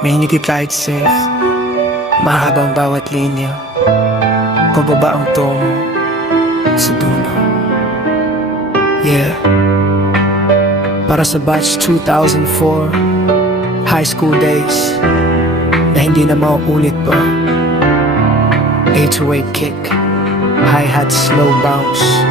May hindi flight safe, mahabang bawat linya, pababa ang tono sa dulo. Yeah. Para sa batch 2004, high school days na hindi na mauulit pa. 808 kick, hi-hat slow bounce.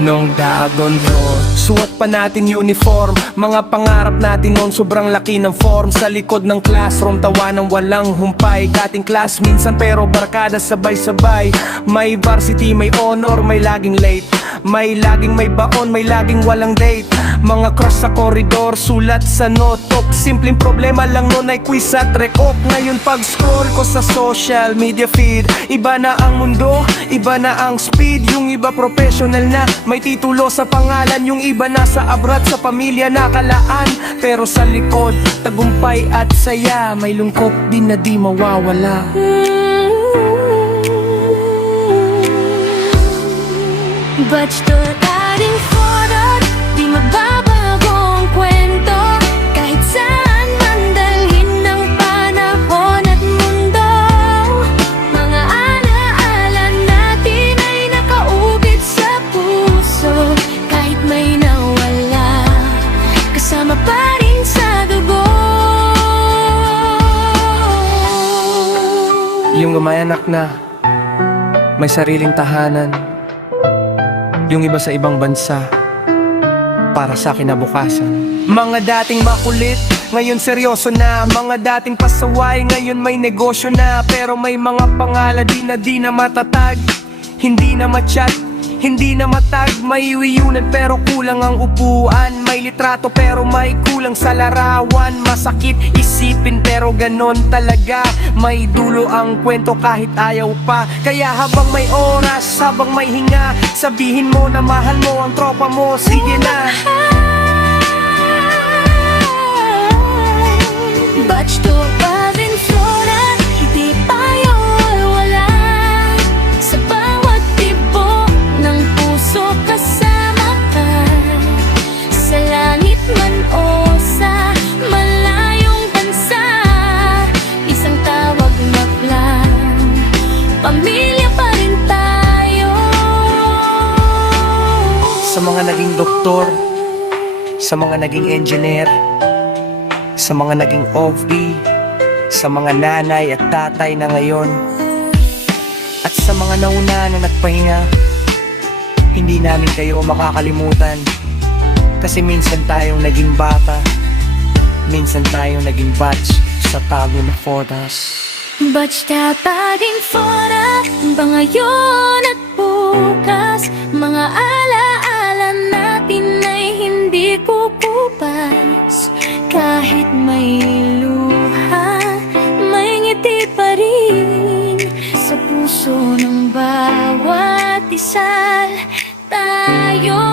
Nung dagon mo, suot pa natin uniform. Mga pangarap natin noon sobrang laki ng form. Sa likod ng classroom, tawa ng walang humpay. Dating class minsan pero barkada sabay-sabay. May varsity, may honor, may laging late. May laging may baon, may laging walang date. Mga cross sa koridor, sulat sa notok. Simpleng problema lang noon ay quiz at rekop. Ngayon pag scroll ko sa social media feed, iba na ang mundo, iba na ang speed. Yung iba professional na, may titulo sa pangalan. Yung iba nasa abroad sa pamilya nakalaan. Pero sa likod, tagumpay at saya. May lungkot din na di mawawala. Batch 2004, di magbabago ang kwento. Kahit saan man dalhin ng panahon at mundo. Mga alaala natin ay nakaukit sa puso. Kahit may nawala, kasama pa rin sa dugo. Yung gumayanak na, may sariling tahanan. Yung iba sa ibang bansa, para sa kinabukasan. Mga dating makulit, ngayon seryoso na. Mga dating pasaway, ngayon may negosyo na. Pero may mga pangalan di na matatag. Hindi na machat, hindi na matag. May iwiyunan pero kulang ang upuan. May litrato pero may kulang sa larawan. Masakit isipin pero ganon talaga. May dulo ang kwento kahit ayaw pa. Kaya habang may oras, habang may hinga, sabihin mo na mahal mo ang tropa mo. Sige na. Batch 2004, hindi tayo wala. Sa bawat tibok ng puso kasama ka. Sa langit man o sa malayong bansa, isang tawag na plan, pamilya pa rin tayo. Sa mga naging doktor, sa mga naging engineer, sa mga naging OB, sa mga nanay at tatay na ngayon, at sa mga nauna na nagpahinga, hindi namin kayo makakalimutan. Kasi minsan tayong naging bata, minsan tayong naging batch sa tago na fodas. Batch taparin fora, ba ngayon at bukas. Mga alaala natin ay hindi kukupas. Kahit may luha, may ngiti pa rin sa puso ng bawat isa. Tayo